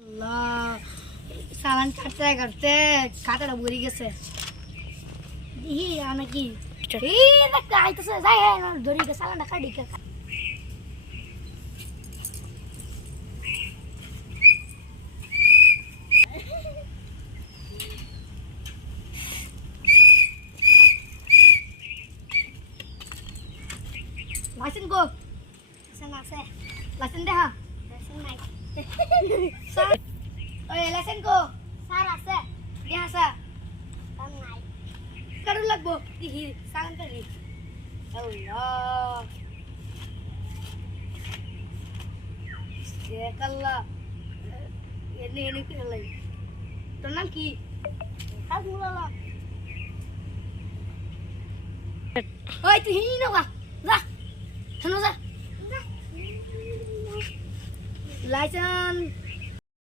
আল্লাহ সালান কাটতে কাটতে কাটাটা ভরে গেছে ই আমি কি এই একটা আইতেছে যাই ধরি গে সালানটা কাটি গে লাইসেন্স গো লাইসেন্স আছে লাইসেন্স দে হ্যাঁ লাইসেন্স নাই স্যার ওই লাইসেন্স গো স্যার আছে দে হ্যাঁ স্যার নাই কারণ লাগবো দিহি সালান করি আল্লাহ আল্লাহ এনে এনে কি লাই তোর নাম কি আব্দুল্লাহ ওই তুই হিনি না যা শোনো যা লাইসেন্স